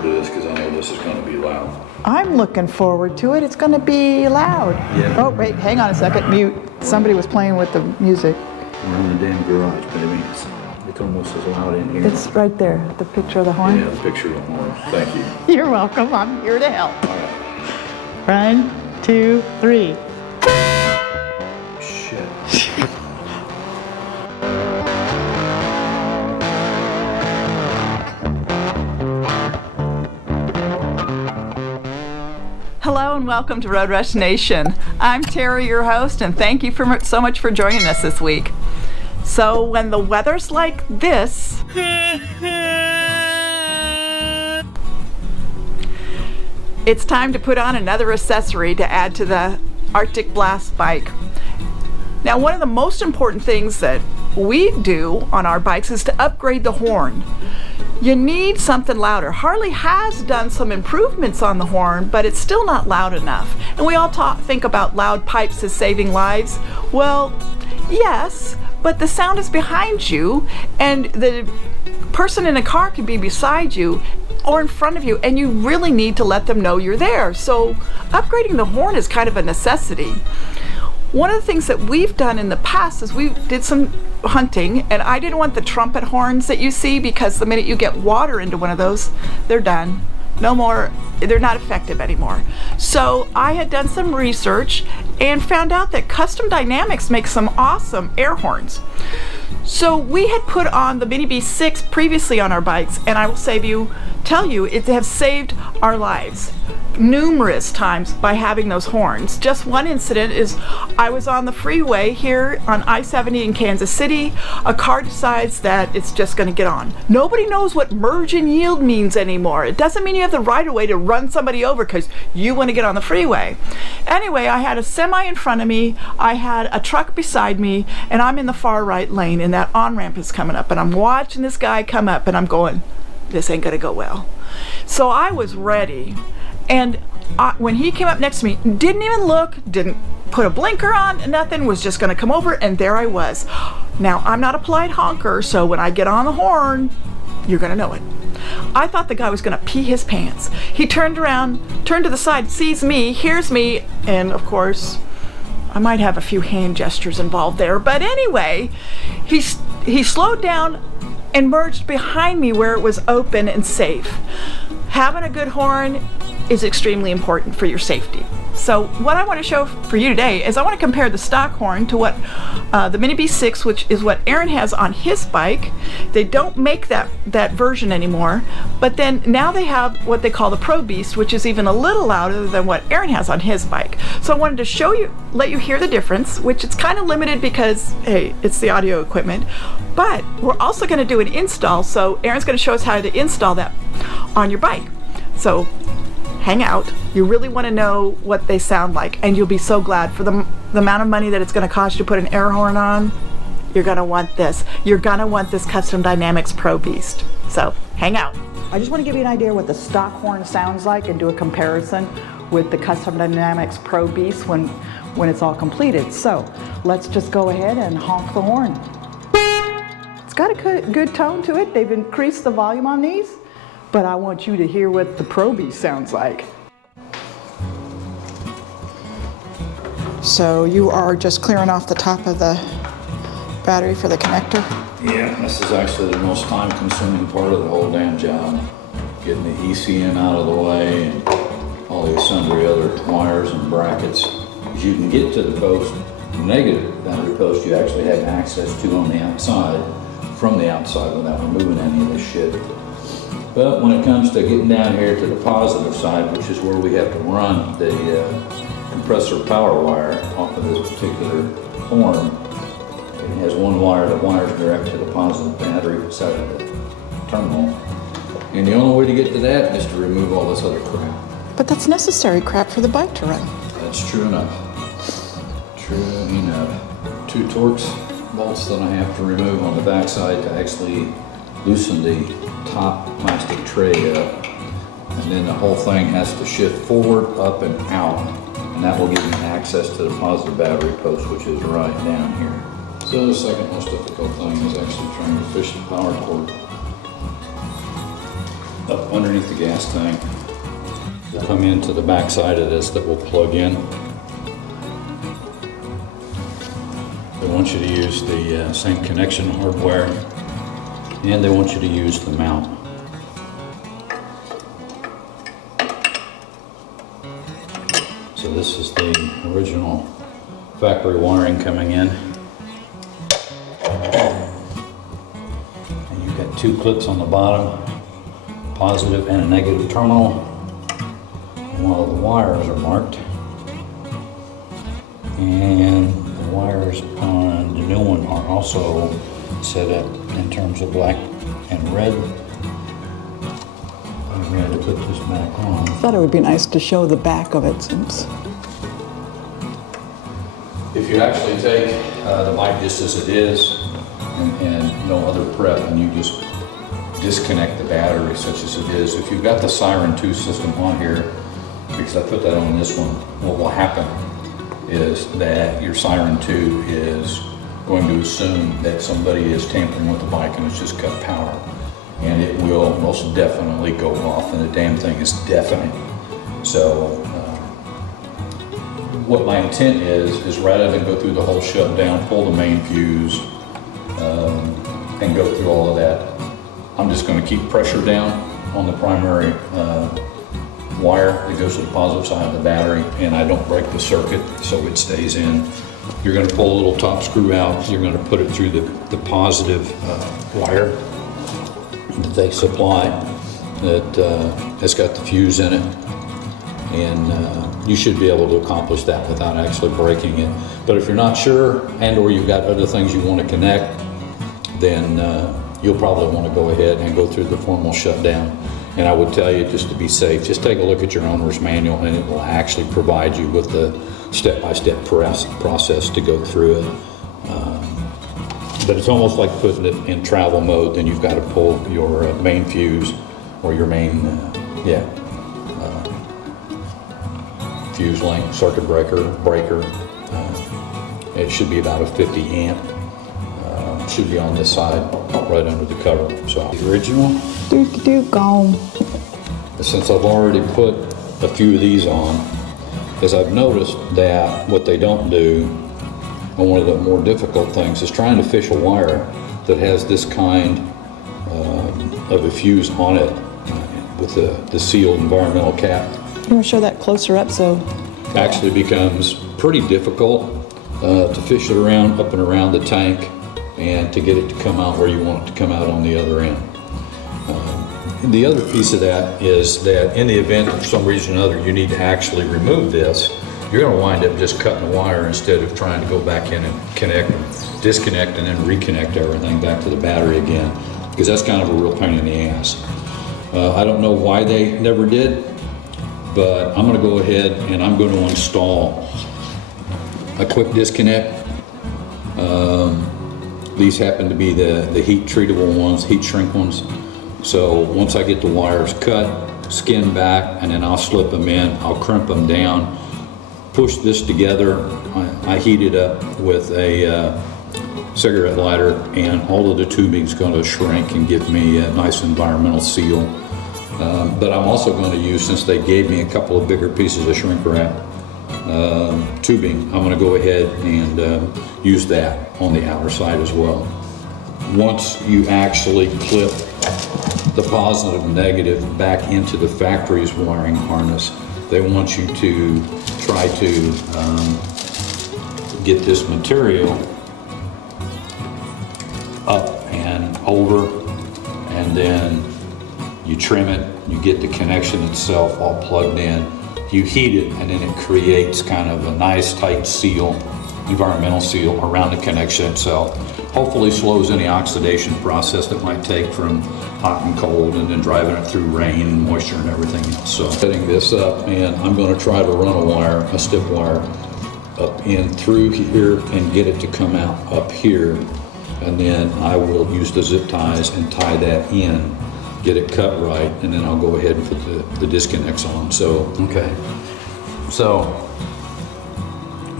forward to this because I know this is going to be loud. I'm looking forward to it. It's going to be loud. Yeah. Oh, wait, hang on a second. Mute. Somebody was playing with the music. We're in the damn garage, but I mean, it's almost as loud in here. It's right there, the picture of the horn. Yeah, the picture of the horn. Thank you. You're welcome. I'm here to help. All right. 1, 2, 3. Shit. Hello and welcome to Road Rush Nation. I'm Terry, your host, and thank you so much for joining us this week. So when the weather's like this, it's time to put on another accessory to add to the Arctic Blast bike. Now, one of the most important things that we do on our bikes is to upgrade the horn. You need something louder. Harley has done some improvements on the horn, but it's still not loud enough. And we all think about loud pipes as saving lives. Well, yes, but the sound is behind you, and the person in a car could be beside you or in front of you, and you really need to let them know you're there. So upgrading the horn is kind of a necessity. One of the things that we've done in the past is we did some hunting, and I didn't want the trumpet horns that you see because the minute you get water into one of those, they're done. No more, they're not effective anymore. So I had done some research and found out that Custom Dynamics makes some awesome air horns. So we had put on the Mini Beast 6 previously on our bikes, and I will tell you, it has saved our lives numerous times by having those horns. Just one incident is I was on the freeway here on I-70 in Kansas City. A car decides that it's just going to get on. Nobody knows what merge and yield means anymore. It doesn't mean you have the right of way to run somebody over because you want to get on the freeway. Anyway, I had a semi in front of me, I had a truck beside me, and I'm in the far right lane, and that on-ramp is coming up, and I'm watching this guy come up, and I'm going, this ain't going to go well. So I was ready. And when he came up next to me, didn't even look, didn't put a blinker on, nothing, was just gonna come over, and there I was. Now, I'm not a polite honker, so when I get on the horn, you're gonna know it. I thought the guy was gonna pee his pants. He turned around, turned to the side, sees me, hears me, and of course, I might have a few hand gestures involved there, but anyway, he slowed down and merged behind me where it was open and safe. Having a good horn is extremely important for your safety. So what I want to show for you today is I want to compare the stock horn to what the Mini Beast 6, which is what Aaron has on his bike. They don't make that version anymore, but then now they have what they call the ProBeast, which is even a little louder than what Aaron has on his bike. So I wanted to show you, let you hear the difference, which it's kind of limited because, hey, it's the audio equipment, but we're also going to do an install. So Aaron's going to show us how to install that on your bike. So hang out. You really want to know what they sound like, and you'll be so glad for the amount of money that it's going to cost you to put an air horn on. You're going to want this. You're going to want this Custom Dynamics ProBeast. So hang out. I just want to give you an idea what the stock horn sounds like and do a comparison with the Custom Dynamics ProBeast when it's all completed. So let's just go ahead and honk the horn. It's got a good tone to it. They've increased the volume on these, but I want you to hear what the ProBeast sounds like. So you are just clearing off the top of the battery for the connector? Yeah, this is actually the most time-consuming part of the whole damn job. Getting the ECN out of the way and all the sundry other wires and brackets. As you can get to the post, the negative battery post you actually have access to on the outside, from the outside without removing any of this shit. But when it comes to getting down here to the positive side, which is where we have to run the compressor power wire off of this particular horn, it has one wire that wires direct to the positive battery side of the terminal. And the only way to get to that is to remove all this other crap. But that's necessary crap for the bike to run. That's true enough. True enough. 2 Torx bolts that I have to remove on the backside to actually loosen the top plastic tray up, and then the whole thing has to shift forward, up, and out, and that will give me access to the positive battery post, which is right down here. So the second most difficult thing is actually trying to fish the power cord. up underneath the gas tank. They'll come into the back side of this that will plug in. They want you to use the same connection hardware, and they want you to use the mount. So this is the original factory wiring coming in. And you've got two clips on the bottom, positive and a negative terminal. And all the wires are marked. And the wires on the new one are also set up in terms of black and red. I'm ready to put this back on. I thought it would be nice to show the back of it since. If you actually take the bike just as it is and no other prep, and you just disconnect the battery such as it is, if you've got the Siren 2 system on here, because I put that on this one, what will happen is that your Siren 2 is going to assume that somebody is tampering with the bike and it's just cut power. And it will most definitely go off, and the damn thing is deafening. So what my intent is rather than go through the whole shutdown, pull the main fuse, and go through all of that, I'm just going to keep pressure down on the primary wire that goes to the positive side of the battery, and I don't break the circuit, so it stays in. You're going to pull a little top screw out. You're going to put it through the positive wire that they supply that has got the fuse in it, and you should be able to accomplish that without actually breaking it. But if you're not sure, and or you've got other things you want to connect, then you'll probably want to go ahead and go through the formal shutdown. And I would tell you, just to be safe, just take a look at your owner's manual, and it will actually provide you with the step-by-step process to go through it. But it's almost like putting it in travel mode. Then you've got to pull your main fuse or your main, fuse link, circuit breaker. It should be about a 50 amp. Should be on this side, right under the cover. So the original. Gone. Since I've already put a few of these on, is I've noticed that what they don't do, and one of the more difficult things, is trying to fish a wire that has this kind of a fuse on it with the sealed environmental cap. You want to show that closer up so? Actually becomes pretty difficult to fish it around, up and around the tank, and to get it to come out where you want it to come out on the other end. The other piece of that is that in the event that for some reason or other you need to actually remove this, you're going to wind up just cutting the wire instead of trying to go back in and connect, disconnect, and then reconnect everything back to the battery again, because that's kind of a real pain in the ass. I don't know why they never did, but I'm going to go ahead and I'm going to install a quick disconnect. These happen to be the heat treatable ones, heat shrink ones. So once I get the wires cut, skin back, and then I'll slip them in, I'll crimp them down, push this together. I heat it up with a cigarette lighter, and all of the tubing's going to shrink and give me a nice environmental seal. But I'm also going to use, since they gave me a couple of bigger pieces of shrink wrap tubing, I'm going to go ahead and use that on the outer side as well. Once you actually clip the positive and negative back into the factory's wiring harness, they want you to try to get this material up and over, and then you trim it, you get the connection itself all plugged in, you heat it, and then it creates kind of a nice tight seal, environmental seal around the connection itself. Hopefully slows any oxidation process that might take from hot and cold, and then driving it through rain and moisture and everything else. So setting this up, and I'm going to try to run a step wire up in through here and get it to come out up here, and then I will use the zip ties and tie that in, get it cut right, and then I'll go ahead and put the disconnects on. So, okay. So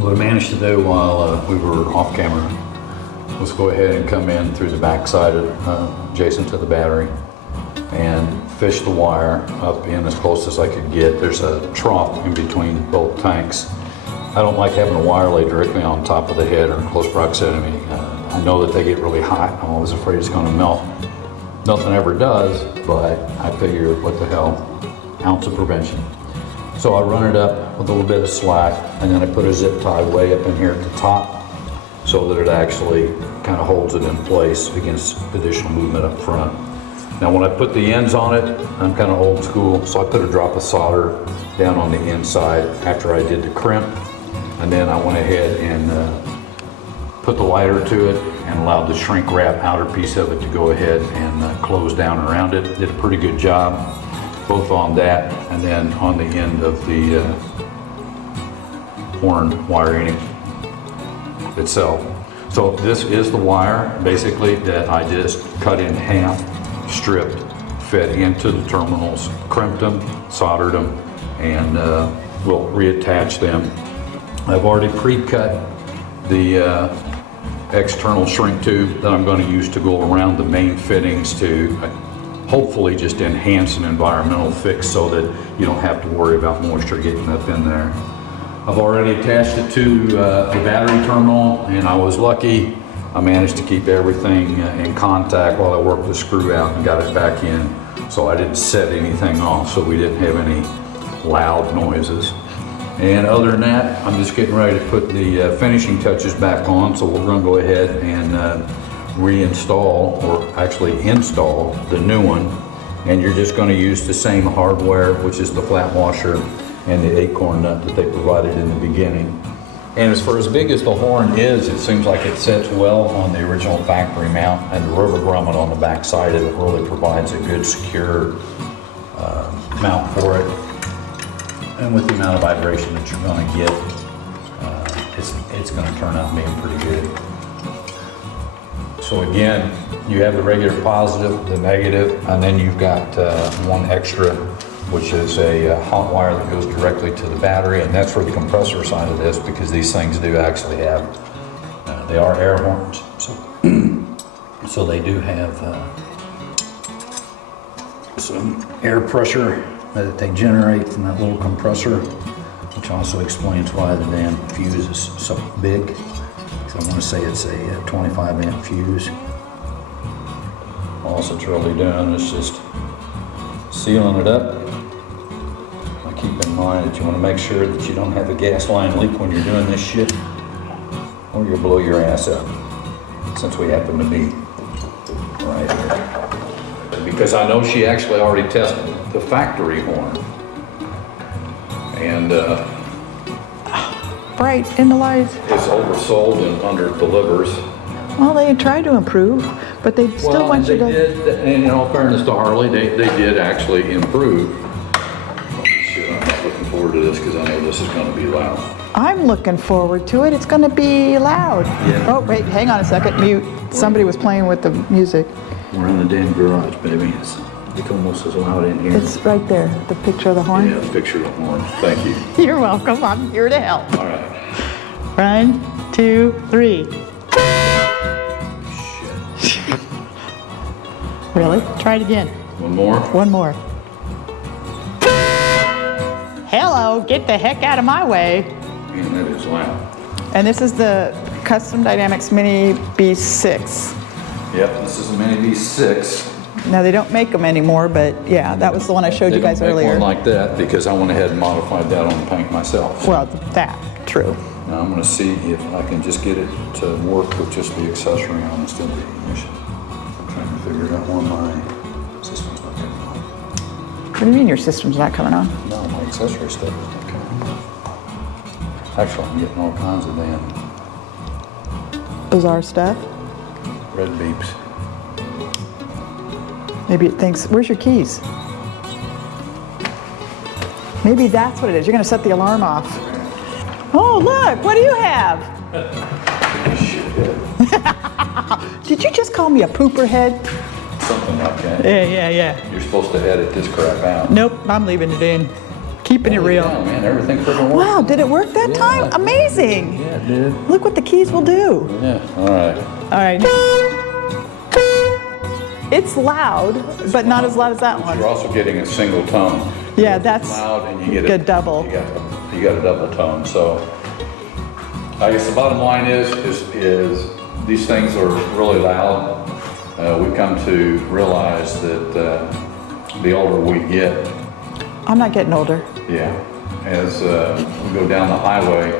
what I managed to do while we were off camera was go ahead and come in through the back side of, adjacent to the battery, and fished the wire up in as close as I could get. There's a trough in between both tanks. I don't like having a wire lay directly on top of the head or in close proximity. I know that they get really hot. I'm always afraid it's going to melt. Nothing ever does, but I figure, what the hell, ounce of prevention. So I run it up with a little bit of slack, and then I put a zip tie way up in here at the top so that it actually kind of holds it in place against additional movement up front. Now when I put the ends on it, I'm kind of old school, so I put a drop of solder down on the inside after I did the crimp, and then I went ahead and put the lighter to it and allowed the shrink wrap outer piece of it to go ahead and close down around it. Did a pretty good job, both on that and then on the end of the horn wiring itself. So this is the wire, basically, that I just cut in half, stripped, fed into the terminals, crimped them, soldered them, and we'll reattach them. I've already pre-cut the external shrink tube that I'm going to use to go around the main fittings to hopefully just enhance an environmental fix so that you don't have to worry about moisture getting up in there. I've already attached it to the battery terminal, and I was lucky. I managed to keep everything in contact while I worked the screw out and got it back in, so I didn't set anything off, so we didn't have any loud noises. And other than that, I'm just getting ready to put the finishing touches back on, so we're going to go ahead and reinstall, or actually install, the new one. And you're just going to use the same hardware, which is the flat washer and the acorn nut that they provided in the beginning. And as big as the horn is, it seems like it sits well on the original factory mount, and the rubber grommet on the back side of it really provides a good secure mount for it. And with the amount of vibration that you're going to get, it's going to turn out being pretty good. So again, you have the regular positive, the negative, and then you've got one extra, which is a hot wire that goes directly to the battery, and that's for the compressor side of this, because these things do actually have, they are air horns, so they do have some air pressure that they generate from that little compressor, which also explains why the damn fuse is so big. So I want to say it's a 25 amp fuse. All it's really doing is just sealing it up. Now keep in mind that you want to make sure that you don't have a gas line leak when you're doing this shit, or you'll blow your ass up, since we happen to be right here. Because I know she actually already tested the factory horn, and bright in the lights. it's oversold and under delivers. Well, they tried to improve, but they still want you to. Did, and in all fairness to Harley, they did actually improve. Oh, shit, I'm not looking forward to this because I know this is going to be loud. I'm looking forward to it. It's going to be loud. Yeah. Oh, wait, hang on a second. Mute. Somebody was playing with the music. We're in the damn garage, baby. It's almost as loud in here. It's right there, the picture of the horn. Yeah, picture of the horn. Thank you. You're welcome. I'm here to help. All right. 1, 2, 3. Shit. Really? Try it again. One more. One more. Hello, get the heck out of my way. Man, that is loud. And this is the Custom Dynamics Mini B6. Yep, this is a Mini V6. Now they don't make them anymore, but yeah, that was the one I showed you guys They don't make earlier. one like that because I went ahead and modified that on the paint myself. Well, that, true. Now I'm going to see if I can just get it to work with just the accessory on instead of the ignition. I'm trying to figure out why my system's not coming on. What do you mean your system's not coming on? No, my accessory stuff is not coming on. Actually, I'm getting all kinds of damn Bizarre stuff? red beeps. Maybe it thinks, where's your keys? Maybe that's what it is. You're going to set the alarm off. Oh, look, what do you have? Did you just call me a pooper head? Something like that. Yeah. You're supposed to edit this crap out. Nope, I'm leaving it in. Keeping it real. Yeah, man, everything freaking works. Wow, did it work that time? Amazing. Yeah, it did. Look what the keys will do. Yeah, all right. All right. It's loud, but not as loud as that one. You're also getting a single tone. Yeah, that's Loud and you get a double. You got a double tone. So I guess the bottom line is these things are really loud. We've come to realize that the older we get, I'm not getting older. yeah, as we go down the highway,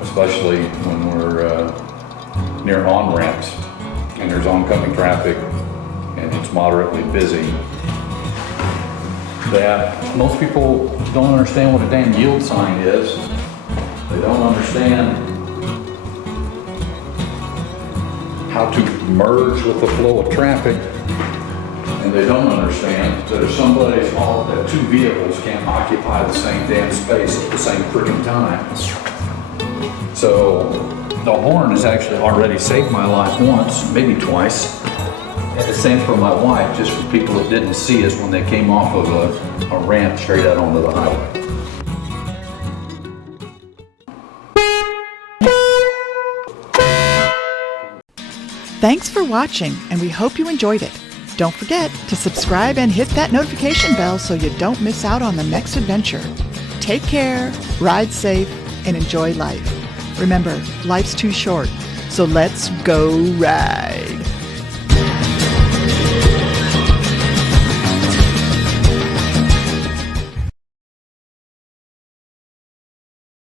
especially when we're near on-ramps and there's oncoming traffic and it's moderately busy, that most people don't understand what a damn yield sign is. They don't understand how to merge with the flow of traffic, and they don't understand that if that two vehicles can't occupy the same damn space at the same freaking time. So the horn has actually already saved my life once, maybe twice. And the same for my wife, just for people that didn't see us when they came off of a ramp straight out onto the highway. Thanks for watching, and we hope you enjoyed it. Don't forget to subscribe and hit that notification bell so you don't miss out on the next adventure. Take care, ride safe, and enjoy life. Remember, life's too short, so let's go ride.